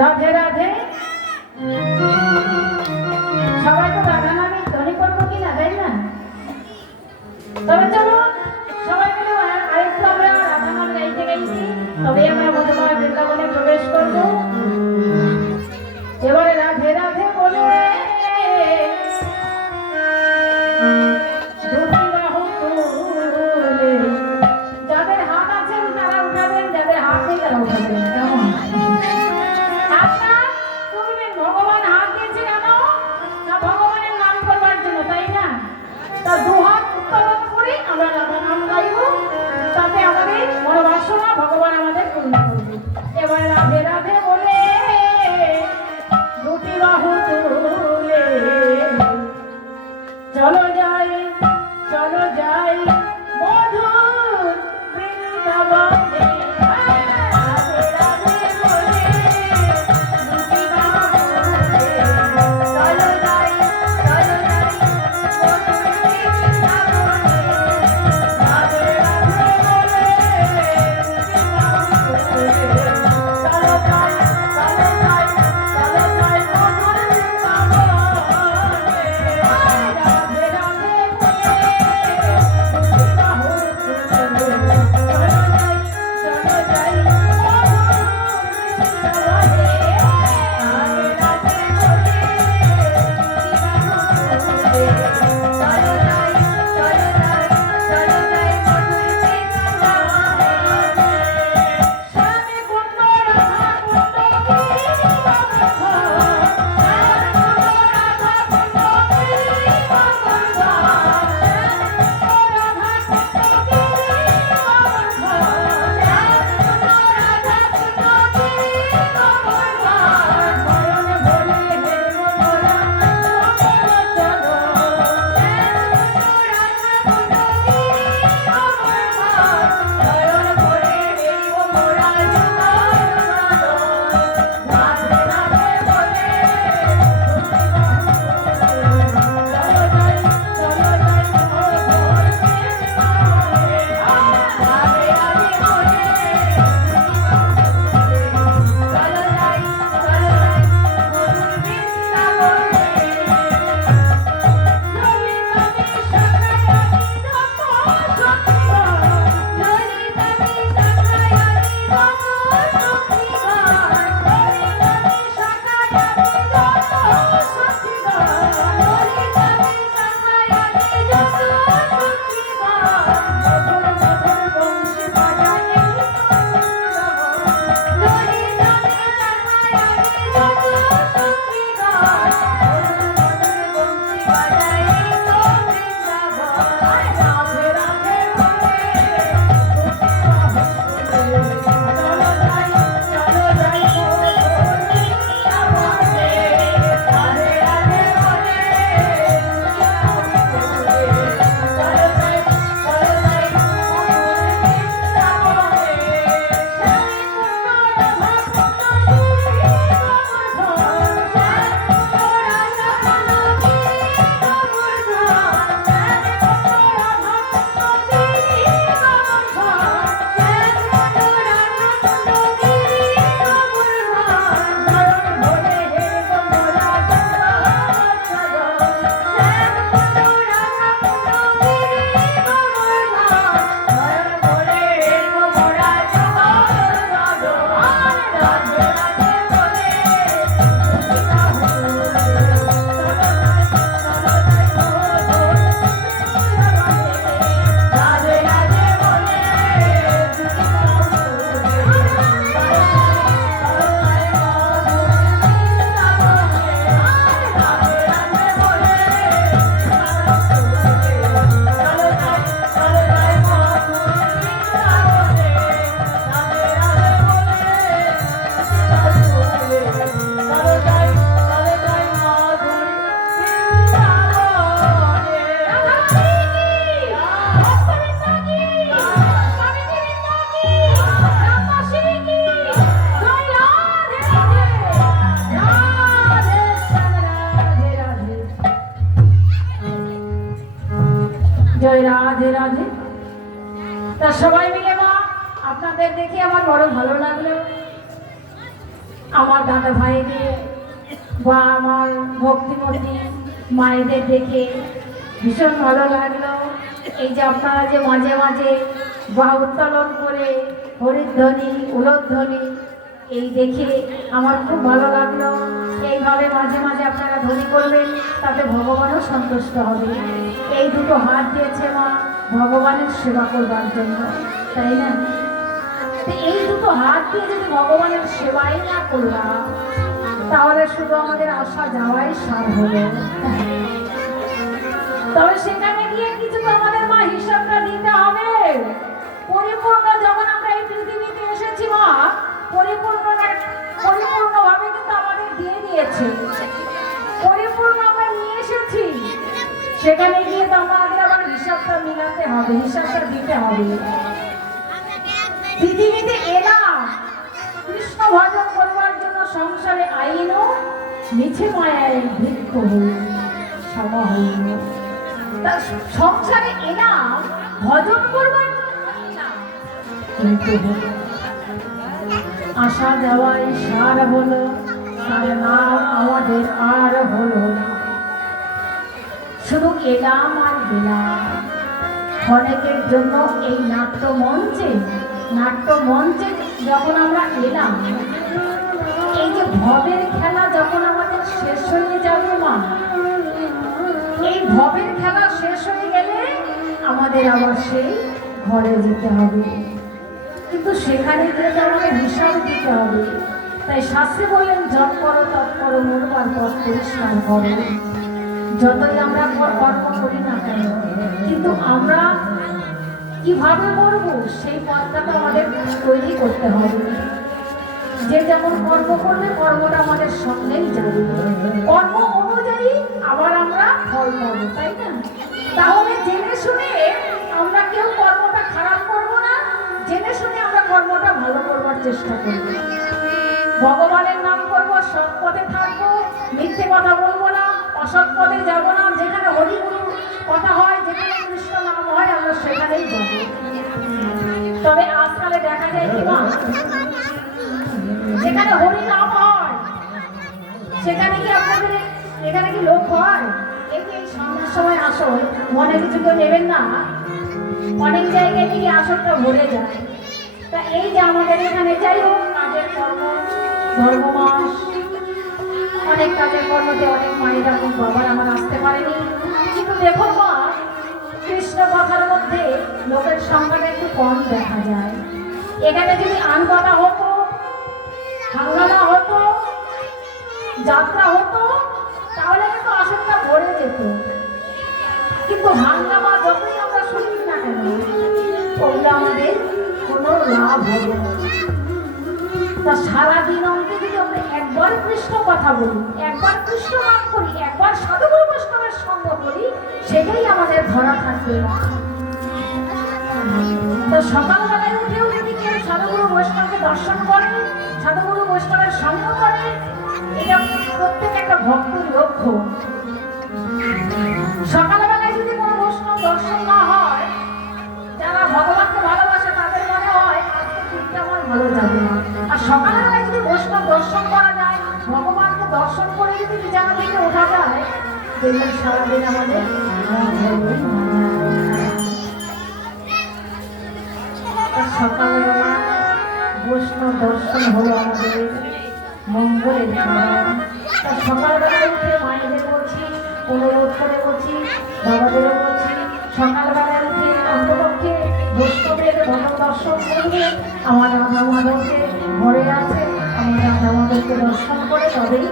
রাধে রাধে। সবাই তো রাধা নামে ধ্বনি করবো কিনা, তাই না? তবে চলো সবাই মিলে আরেকটু আমরা রাধা নাম গাইতে গাইছি, তবে আমরা মধুময় বৃন্দাবনে প্রবেশ করবো। এবারে রাধে রাধে বলে যাদের হাত আছেন তারা উঠাবেন, যাদের হাত নেই তারা উঠাবেন। কেমন ভগবান হাত দিয়েছে কেন? না ভগবানের নাম করবার জন্য, তাই না? তা দু হাত উত্তোলন করে আমরা রাধা নাম গাইব, তাতে আমাদের মনোবাসনা ভগবান আমাদের পূর্ণ করবে। এবার রাধে রাধে। আপনাদের দেখে আমার বড় ভালো লাগলো। আমার দাদা ভাইদের বা আমার ভক্তিমতী মায়েদের দেখে ভীষণ ভালো লাগলো। এই যে আপনারা যে মাঝে মাঝে বাহু উত্তোলন করে হরিধ্বনি উলধ্বনি এই দেখে আমার খুব ভালো লাগলো। এইভাবে মাঝে মাঝে আপনারা ধ্বনি করবেন, তাতে ভগবানও সন্তুষ্ট হবে। এই দুটো হাত দিয়েছে মা ভগবানের সেবা করবার জন্য, তাই না? এই দুটো হাত দিয়ে যদি ভগবানের সেবাই না করলাম, তাহলে শুধু আমাদের আসা যাওয়াই সার হলো। তবে সেখানে গিয়ে কিছু তো আমাদের মা হিসাবটা দিতে হবে। পরিপূর্ণ যখন আমরা এই পৃথিবীতে এসেছি মা, পরিপূর্ণভাবে কিন্তু আমাদের দিয়ে দিয়েছে, পরিপূর্ণ আমরা নিয়ে এসেছি। সেখানে গিয়ে তো আমাদের আবার হিসাবটা মিলাতে হবে, হিসাবটা দিতে হবে। পৃথিবীতে এলাম কৃষ্ণ ভজন করবার জন্য, সংসারে আইনও মিছে মায়ায় বৃক্ষ হইল সমা হইল। সংসারে এলাম ভজন করবার জন্য, কিন্তু আসা যাওয়াই সার হলো, তার নাম আমাদের আর হলো না। শুধু এলাম আর গেলাম। অনেকের জন্য এই নাট্যমঞ্চে যখন আমরা এলাম, এই যে ভবের খেলা যখন আমাদের শেষ হয়ে যাবে মা, এই ভবের খেলা শেষ হয়ে গেলে আমাদের আবার সেই ঘরে যেতে হবে। কিন্তু সেখানে গিয়ে তো আমাদের হিসাব দিতে হবে। তাই শাস্ত্রে বললেন, জপ করো তপ করো মরবার পথ পরিষ্কার করো। যতই আমরা কর্ম করি না কেন, কিন্তু আমরা কিভাবে মরবো সেই পথটা তো আমাদের তৈরি করতে হবে। যে যেমন কর্ম করবে কর্মটা আমাদের সঙ্গেই যাবে, কর্ম অনুযায়ী আবার আমরা ফল পাবো, তাই না? তাহলে জেনে শুনে আমরা কেউ কর্মটা খারাপ করবো না, জেনে শুনে আমরা কর্মটা ভালো করবার চেষ্টা করব। ভগবানের নাম করবো, সৎ পথে থাকবো, মিথ্যে কথা বলবো না, অসৎ পথে যাবো না। যেখানে হরিগুরু কথা হয়, যেখানে কৃষ্ণ নাম হয়, আমরা সেখানেই যাবো। তবে আজকালে দেখা যায় কি মা, যেখানে হরি নাম হয় সেখানে কি আপনাদের এখানে কি লোক হয়? এই যে সামনের সময় আসর, মনে কিছু কেউ নেবেন না, অনেক জায়গায় থেকে আসরটা ভরে যায়। তা এই যে আমাদের এখানে যাই হোক, কাজের কর্ম ধর্মমাস, অনেক কাজের কর্মতে অনেক মায়েরা বাবার আমার আসতে পারেনি। কিন্তু দেখো মা, কৃষ্ণ কথার মধ্যে লোকের সংখ্যাটা একটু কম দেখা যায়। এখানে যদি আন কথা হতো, হাঙ্গামা হতো, যাত্রা হতো, তাহলে কিন্তু আসরটা ভরে যেত। কিন্তু হাঙ্গামা যতই আমরা শুনি না কেন, ওগুলো আমাদের কোনো লাভ হবে না। তা সারাদিন অন্তে যদি আমরা একবার কৃষ্ণ কথা বলি, একবার কৃষ্ণ নাম করি, একবার সাধুগুরু বৈষ্ণবের সঙ্গ করি, সেটাই আমাদের ধরা থাকবে। তো সকালবেলায় উঠেও যদি কেউ সাধুগুরু বৈষ্ণবকে দর্শন করে, সাধুগুরু বৈষ্ণবের সঙ্গ করে, এটা প্রত্যেক একটা ভক্তের লক্ষ্য। সকালবেলায় যদি কোনো বৈষ্ণব দর্শন না হয়, যারা ভগবানকে ভালোবাসে তাদের মনে হয় আজকে দিনটা আমার ভালো যাবে না। আর সকালবেলায় যদি বৈষ্ণব দর্শন করা যায়, ভগবানকে দর্শন করে যদি বিছানা থেকে ওঠা যায়, দেখবেন সারাদিন আমাদের সকালবেলা বৈষ্ণব দর্শন হলো আমাদের মঙ্গলের কারণ। সকালবেলায় উঠে মায়েদের বলছি, অনুরোধ করে বলছি, বাবাদেরও বলছি, সকালবেলায় উঠে অন্তপক্ষে বৈষ্ণবের ভগব দর্শন করবে। আমার রাধা মাধবকে ঘরে আছে, আমার রাধা মাধবকে দর্শন করে তবেই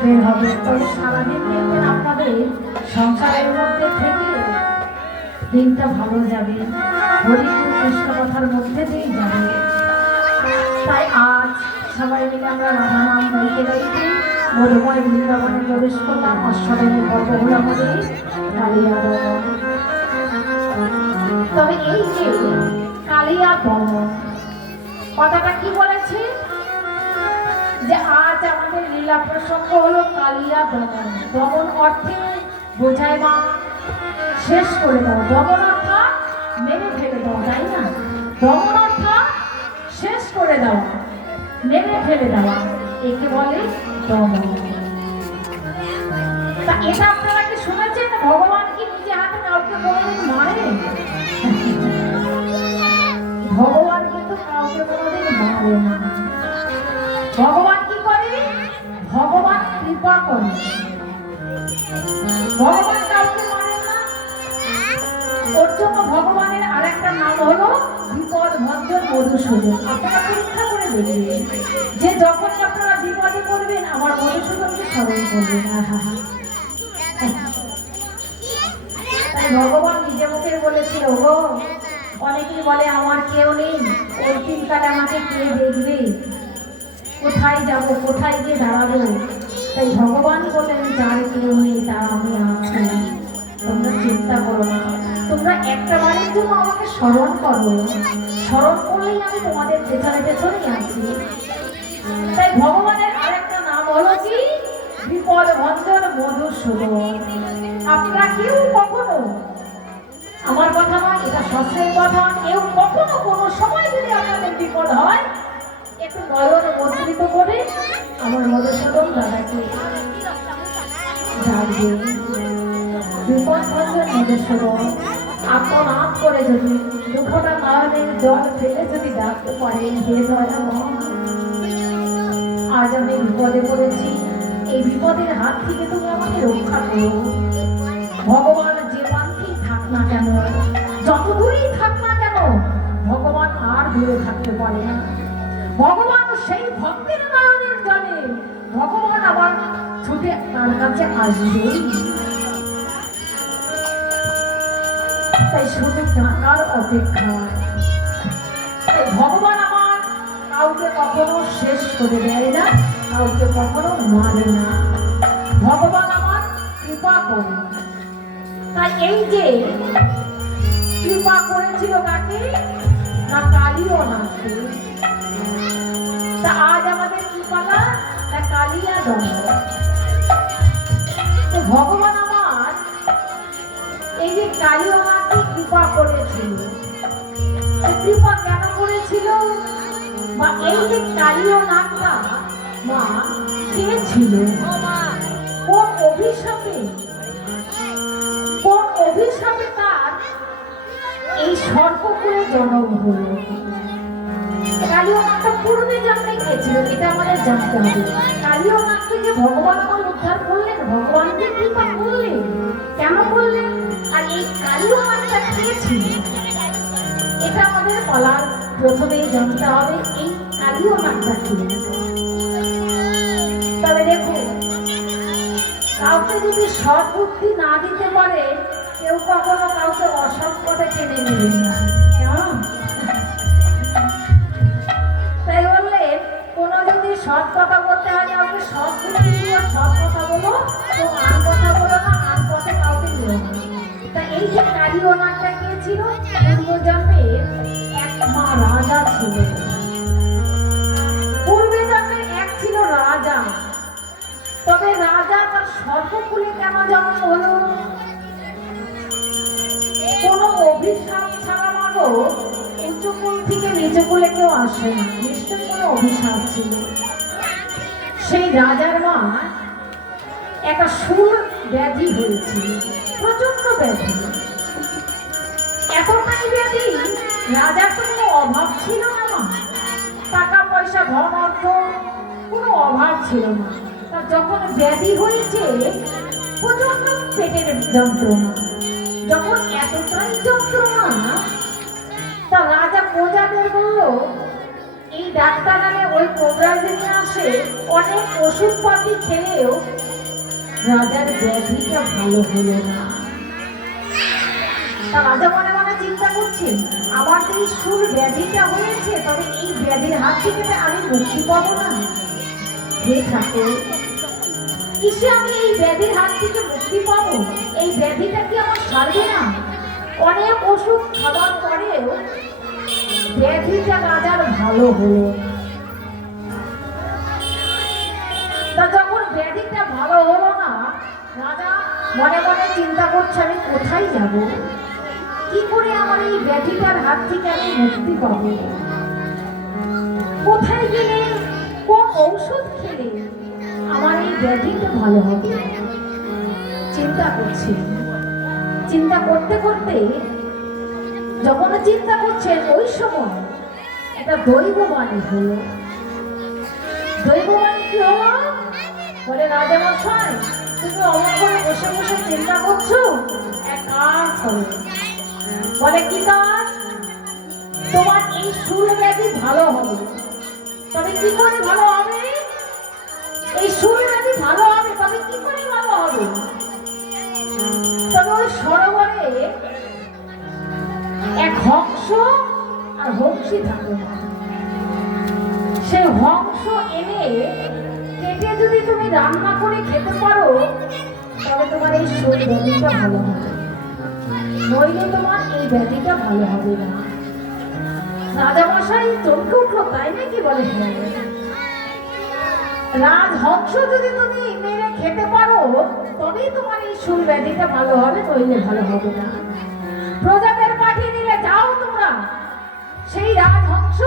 বের হবে। তবে সারাদিন দেখবেন আপনাদের সংসারের মধ্যে থেকে দিনটা ভালো যাবে, হরিগুরু কৃষ্ণ কথার মধ্যে দিয়েই যাবে। তাই আজ সবাই মিলে আমরা রাধা নাম গাইতে গাইতে মধুময় বৃন্দাবনে প্রবেশ করলাম। অশ্বদিনের পর্ব হল আমাদের কালিয়া দমন। তবে এই যে কালিয়া দমন কথাটা কি বলেছে, যে আজ আমাদের লীলা প্রসঙ্গ হলো কালিয়া দমন। দমন অর্থে বোঝায় মা শেষ করে দাও, দমন অর্থাৎ মেরে ফেলে দাও, তাই না? দমন অর্থাৎ শেষ করে দেওয়া, মেরে ফেলে দেওয়া, একে বলে দমন। তা এটা আপনারা কি শুনেছেন ভগবান কি নিজে হাতে কাউকে কোনোদিন মারে? ভগবান কিন্তু কাউকে কোনোদিন মারে না। ভগবান কি করে? ভগবান কৃপা করে। ভগবান কাউকে মারে না। ওর জন্য ভগবানের আরেকটা নাম হলো বিপদ ভঞ্জন মধুসূদন। আপনারা পরীক্ষা করে দেখবেন যে যখনই আপনারা বিপদে পড়বেন আমার মধুসূদনকে স্মরণ করবেন। তাই ভগবান নিজে মুখে বলেছিল, গো অনেকেই বলে আমার কেউ নেই, ওর দিনকালে আমাকে কে দেখবে, কোথায় যাব, কোথায় গিয়ে দাঁড়াবো। তাই ভগবান বলেন যার কেউ নেই তার আমি আছি, তোমরা চিন্তা করো না, তোমরা একটা বারের জন্য আমাকে স্মরণ করো, স্মরণ করলেই আমি তোমাদের পেছনে পেছনেই আছি। তাই ভগবানের আরেকটা নাম হলো কি বিপদ ভঞ্জন মধুসূদন। আপনারা কেউ কখনো, আমার কথা নয়, এটা শাস্ত্রের কথা, কেউ কখনো কোনো সময় যদি আপনাদের বিপদ হয় একটু নয়ন মন্ত্রিত করে আমার মধুসূদন দাদাকে ডাকবে। বিপদ ভঞ্জন মধুসূদন আপন আপ করে যদি দুঃখটা নয়নের জল ফেলে যদি ডাকতে পারে, হে দয়া আজ আমি বিপদে পড়েছি, এই বিপদের হাত থেকে তুমি আমাকে রক্ষা করো। ভগবান যে প্রান্তেই থাক না কেন, যত দূরেই থাক না কেন, ভগবান আর দূরে থাকতে পারে না। ভগবান সেই ভক্তের নয়নের জলে ভগবান আবার ছুটে তার কাছে আসবেই। তাই শুধু টাকার অপেক্ষা। ভগবান আমার কাউকে কখনো শেষ করে দেয় না, কাউকে কখনো মারে না। ভগবান আমার কৃপা করে। তাই এই যে কৃপা করেছিল কাকে না কালী ও নাকে, তা আজ আমাদের কৃপাটা না কালিয়া দণ্ড। তো ভগবান আমার এই যে কালী ও নাকে কৃপা করেছিল, কৃপা কেন করেছিল বা এই যে কালী ও নাকটা মা কে ছিল, কোন অভিশাপে, কোন অভিশাপে তার এই সর্পকুলে জন্ম হলো। কালীয় নাগটা পূর্বে জন্মে গিয়েছিল, এটা আমাদের জানতে হবে। কালীয় নাগকে যে ভগবান আমার উদ্ধার করলেন, ভগবানকে কৃপা করলেন, কেন করলেন, আর এই কালীয় নাগটা কে ছিল এটা আমাদের বলার প্রথমেই জানতে হবে এই কালীয় নাগটা কে। তবে দেখুন, কাউকে যদি সৎ বুদ্ধি না দিতে পারে কেউ কখনো কাউকে অসৎ পথে টেনে নেবেন না, কেমন? তাই বললেন কোনো যদি সৎ কথা বলতে হয় কাউকে সৎ বুদ্ধি দিয়ে সৎ কথা বলো, তো আর কথা বলো না, আর পথে কাউকে নিও না। তা এই যে কালী ও নাগটা কে ছিল, পূর্বজন্মের এক মা রাজা ছিল। পূর্বে জন্মের এক ছিল রাজা, তবে রাজা তার সর্বকুলে কেন জন্ম হলো? কোন অভিশাপ ছাড়া মাগো উঁচু কুল থেকে নিচু কুলে কেউ আসে না, নিশ্চয় কোনো অভিশাপ ছিল। সেই রাজার মা একটা সুর ব্যাধি হয়েছিল, প্রচন্ড ব্যাধি, এতটাই ব্যাধি রাজার তো কোনো অভাব ছিল না, মা টাকা পয়সা ধন অর্থ কোনো অভাব ছিল না। তা যখন ব্যাধি হয়েছে প্রচন্ড পেটের যন্ত্রণা, যখন এতটাই যন্ত্রণা, তা রাজা প্রজাদের বলল এই ডাক্তার আনে ওই কোবরাজে নিয়ে আসে, অনেক ওষুধপাতি খেলেও রাজার ব্যাধিটা ভালো হলো না। তা রাজা মনে মনে চিন্তা করছেন আমার তো এই সুর ব্যাধিটা হয়েছে, তবে এই ব্যাধির হাত থেকে আমি মুক্তি পাবো না। হে ঠাকুর, কিসে আমি এই ব্যাধির হাত থেকে মুক্তি পাবো? এই ব্যাধিটা কি আমার সারবে না? অনেক ওষুধ খাবার পরেও ব্যাধিটা রাজার ভালো হলো। তা যখন ব্যাধিটা ভালো হলো না, রাজা মনে মনে চিন্তা করছে আমি কোথায় যাব, কি করে আমার এই ব্যাধিটার হাত থেকে আমি মুক্তি পাবো? কোথায় গেলে, কোন ঔষধ খেলে আমার এই ব্যাধিটা ভালো হবে? চিন্তা করছি। চিন্তা করতে করতে যখন চিন্তা করছেন ওই সময় একটা দৈববাণী হলো। দৈববাণী কি হলো? বলে, রাজামশাই, তুমি অমন করে বসে বসে চিন্তা করছো, এক কাজ হবে। বলে, কি কাজ? তোমার এই সুর ব্যাধি ভালো হবে। তবে কি করে ভালো হবে? এই সুর ব্যাধি ভালো হবে, তবে কি করে ভালো হবে? তবে ওই সরোবরে এক হংস আর হংসী থাকে। সেই হংস এনে কেটে যদি তুমি রান্না করে খেতে পারো, তবে তোমার এই সুর ব্যাধিটা ভালো হবে, নইলে তোমার এই ব্যাধিটা ভালো হবে না। রাজামশাই চমকে উঠলো, তাই নাকি? বলে, হ্যাঁ। রাজহংস যদি তুমি মেরে খেতে পারো, তবেই তোমার এই সুর ব্যাধিটা ভালো হবে, নইলে ভালো হবে না। প্রজাদের পাঠিয়ে দিলে, যাও তোমরা সেই রাজহংস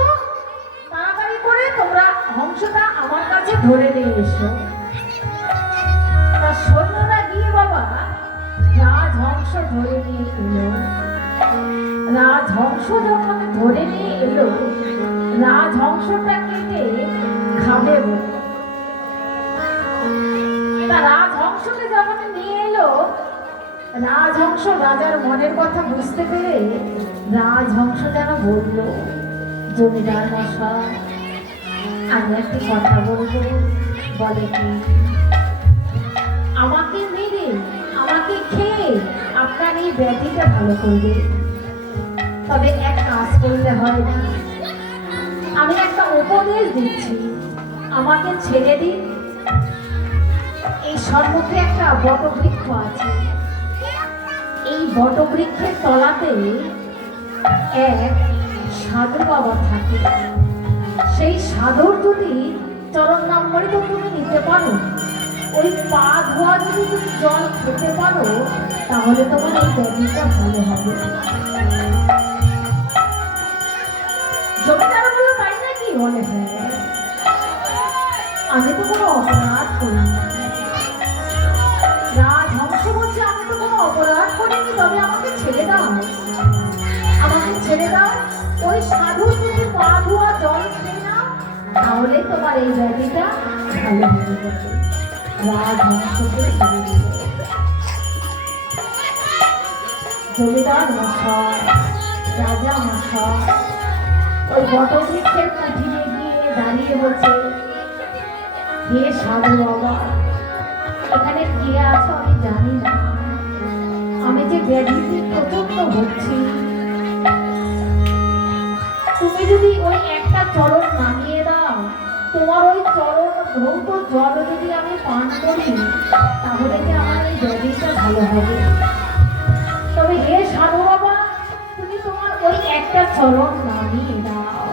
তাড়াতাড়ি করে তোমরা হংসটা আমার কাছে ধরে নিয়ে এসো। তার সৈন্যরা গিয়ে বাবা রাজহংস ধরে নিয়ে এলো। রাজহংস যখন ধরে নিয়ে এলো, রাজহংসটা কেটে খাবে বলে। তা রাজহংসকে যখন নিয়ে এলো, রাজহংস রাজার মনের কথা বুঝতে পেরে রাজহংস যেন বলল, জমিদার মশাই, আমি একটি কথা বলবো। বলে, কি? আমাকে মেরে, আমাকে খেয়ে আপনার এই ব্যাধিটা ভালো করবে, তবে এক কাজ করলে হয় না। আমি একটা উপদেশ দিচ্ছি, আমাকে ছেড়ে দিন। এই সম্মুখে একটা বটবৃক্ষ আছে, এই বটবৃক্ষের তলাতে এক সাধু বাবা থাকে। সেই সাধুর যদি চরণ নামৃত তুমি নিতে পারো, ওই পা ধোয়া যদি তুমি জল খেতে পারো, তাহলে তোমার এই ব্যাধিটা ভালো হবে। জমিদার বললো, তাই নাকি? বলে, হ্যাঁ। আমি তো কোনো অপরাধ করিনি। রাজহংস বলছে, আমি তো কোনো অপরাধ করিনি, তবে আমাকে ছেড়ে দাও, আমাকে ছেড়ে দাও। ওই সাধু যদি পা ধোয়া জল খেয়ে নাও, তাহলে তোমার এই ব্যাধিটা ভালো হয়ে যাবে। রাজহংসকে ছেড়ে দিল। জমিদার মশাই, রাজা মশাই ওই বটবৃক্ষের কুঠিরে গিয়ে দাঁড়িয়ে বলছে, হে সাধু বাবা, এখানে কে আছো আমি জানি না। আমি যে ব্যাধিতে প্রচন্ড হচ্ছি, তুমি যদি ওই একটা চরণ নামিয়ে দাও, তোমার ওই চরণ ধৌত জল যদি আমি পান করি, তাহলে যে আমার এই ব্যাধিটা ভালো হবে। তবে হে সাধু বাবা, তুমি তোমার ওই একটা চরণ নামিয়ে দাও।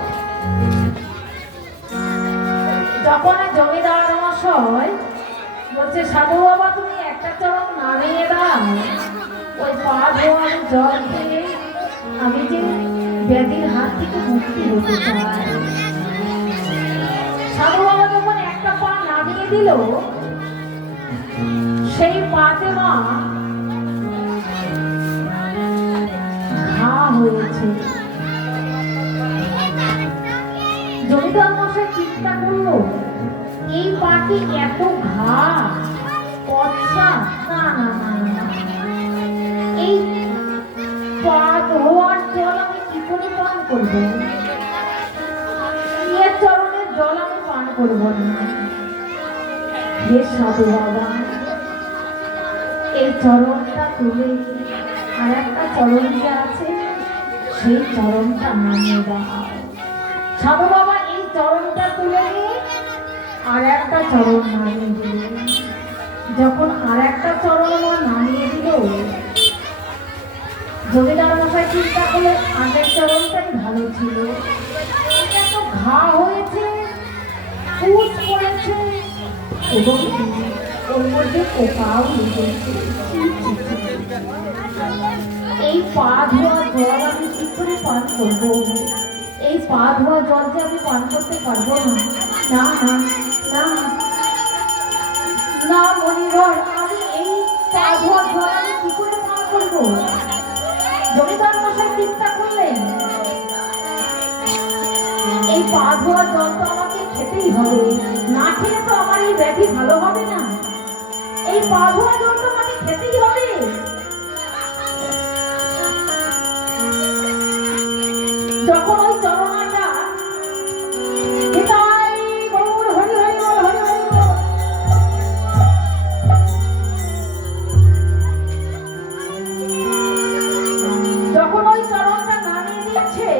যখন জমিদার মশাই বলছে, সাধু বাবা তুমি একটা চরণ নামিয়ে দাও, ওই পা ধোয়া জল খেয়ে আমি যে ব্যাধির হাত থেকে মুক্তি হতে চাই। সাধু বাবা যখন একটা পা নামিয়ে দিল, সেই পাতে মা ঘা হয়েছে। জমিদার মশাই চিন্তা করলো, এই পাটি এত ঘা, পচা, না না না না, এই পা ধোয়ার জল আমি কি করে পান করবো? এর চরণের জল আমি পান করবো না। হে সাধু বাবা, এই চরণটা তুলে আর একটা চরণ যে আছে, সেই চরণটা নামিয়ে দাও। সাধু বাবা এই চরণটা তুলে নিয়ে আর একটা চরণ নামিয়ে দিল। যখন আর একটা চরণ নামিয়ে দিল, জমিদার মশাই চিন্তা করলে আগের চরণটাই ভালো ছিল। এটা তো ঘা হয়েছে, পুষ পড়েছে এবং ওর মধ্যে পোকাও লেগেছে। এই পা ধোয়া জল আমি কি করে পান করবো? এই পা ধোয়া জল যে আমি পান করতে পারবো না। না না না না মনিবর, আমি এই পা ধোয়া জল আমি কি করে পান করবো? জমিদার মশাই চিন্তা করলেন, এই পা ধোয়া জল তো আমাকে খেতেই হবে, না খেলে তো আমার এই ব্যাধি ভালো হবে না। এই পা ধোয়া জল তো আমাকে খেতেই হবে। যখন ওই চরণাটা যখন ওই চরণটা নামিয়ে দিচ্ছে,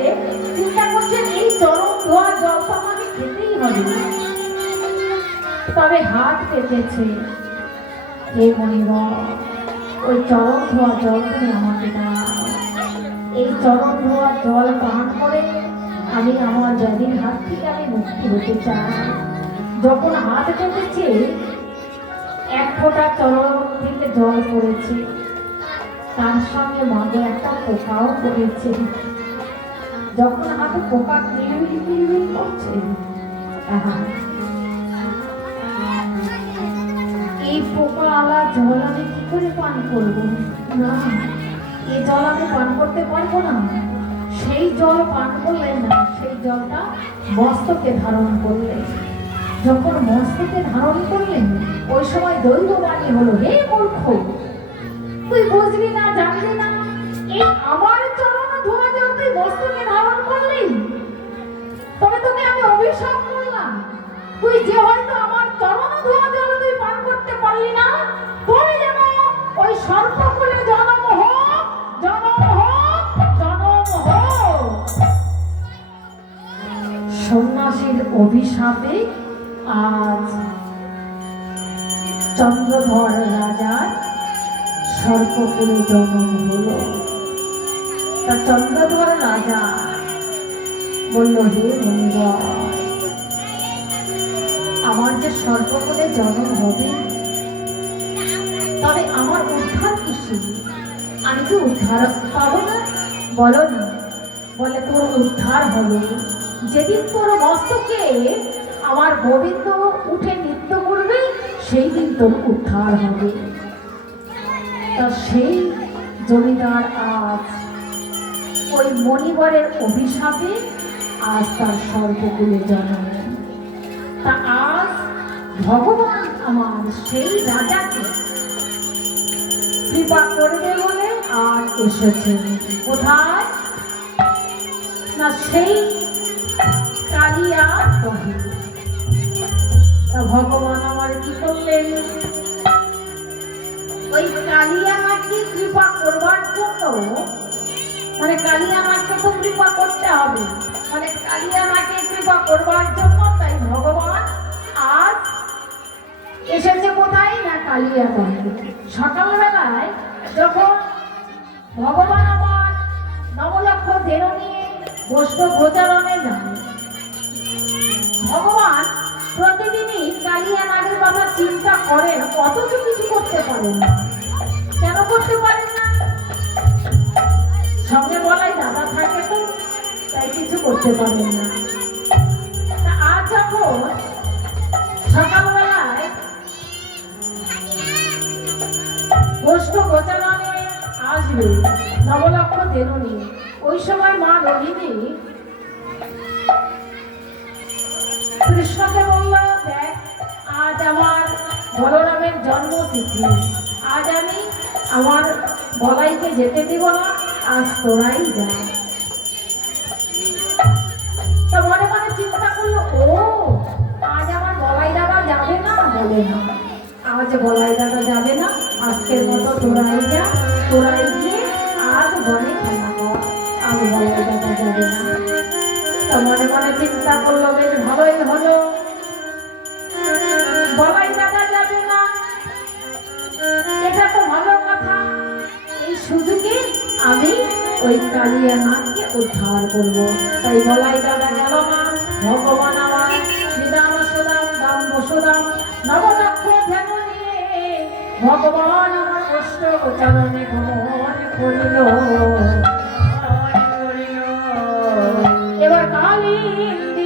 চিন্তা করছেন এই চরণ ধোয়া জল তো আমাকে খেতেই হবে। তবে হাত পেতেছে, হে মনিবর, ওই চরণ ধোয়া জল তুমি আমাকে দাও। এই চরণ ধোয়া জল পান করে আমি আমার ব্যাধির হাত থেকে আমি মুক্তি হতে চাই। যখন হাত পেতেছে, এক ফোঁটা চরণ থেকে জল পড়েছে, তার সঙ্গে মাঝে একটা পোকাও পড়েছে। যখন হাতে পোকা কিলবিল কিলবিল করছে, এই পোকা আলা জল আমি কি করে পান করবো? না, এই জল আমি পান করতে পারবো না। সেই জল পান করলেন না, সেই জলটা মস্তকে ধারণ করলেন। যখন মস্তকে ধারণ করলেন, ওই সময় দৈববাণী হলো, হে মূর্খ, তুই বুঝলি না, জানলি না, এই আমার চরণ ধোয়া জল তুই মস্তকে ধারণ করলি, তবে তোকে আমি অভিশাপ করলাম। তুই যে হয়তো আমার চরণ ধোয়া জল তুই পান করতে পারলি না, তোর যেন ওই সর্পকুলে জন্ম হোক, জন্ম হোক, জন্ম হোক। সন্ন্যাসীর অভিশাপে আজ চন্দ্রধর রাজার সর্পকুলে জন্ম হলো। তা চন্দ্রধর রাজা বলল, হে মনিবর, আমার যে সর্পকুলে জন্ম হবে, তবে আমার উদ্ধার কিসে? আমি কি উদ্ধার পাবো না? বলো না। বলে, তোর উদ্ধার হবে যেদিন তোর মস্তকে আমার গোবিন্দ উঠে নৃত্য করবে, সেই দিন তোর উদ্ধার হবে। তা সেই জমিদার আজ ওই মনিবরের অভিশাপে আজ তার সর্বকুলে জন্ম। তা আজ ভগবান আমার সেই রাজাকে কৃপা করবে বলে আর এসেছে। কোথায় না সেই কালিয়া কহে। তা ভগবান আমার কি করলেন? ওই কালিয়া মাকে কৃপা করবার জন্য, মানে কালিয়া মাকে তো কৃপা করতে হবে, মানে কালিয়া মাকে কৃপা করবার জন্য তাই ভগবান আজ এসেছে কোথায় না কালিয়া কহে। সকালবেলায় যখন ভগবান আমার নবলক্ষ দেহ নিয়ে বৈষ্ণ গোচারণে যান, ভগবান প্রতিদিনই কালিয়া নাগের কথা চিন্তা করেন, অথচ কিছু করতে পারেন না। কেন করতে পারেন না? সঙ্গে বলাই দাদা থাকে তো, তাই কিছু করতে পারেন না। আজ যখন সকালবেলায় বৈষ্ণ গোচারণে আসবে নবলক্ষ দেহ নিয়ে, ওই সময় মা রোহিণী কৃষ্ণকে বলল, দেখ, আজ আমার বলরামের জন্মতিথি, আজ আমি আমার বলাইকে যেতে দিব না, আজ তোরাই যা। তা মনে মনে চিন্তা করলো, ও আজ আমার বলাই দাদা যাবে না? বলে না, আজ বলাই দাদা যাবে না, আজকের মতো তোরাই যা, তোরাই গিয়ে আজ বনে খেলা কর, আজ বলাই দাদা যাবে না। তা মনে মনে চিন্তা করলো, বেশ ভালোই হলো, বলাই দাদা যাবে না, এটা তো ভালো কথা। এই সুযোগে আমি ওই কালিয়া নাগকে উদ্ধার করবো। তাই বলাই দাদা গেল না। ভগবান আমার শ্রীদাম সুদাম দাম বসুদাম নবলক্ষ ধ্যান নিয়ে ভগবান আমার কষ্ট চরণে গ্রহণ করিল। এবার কালিন্দে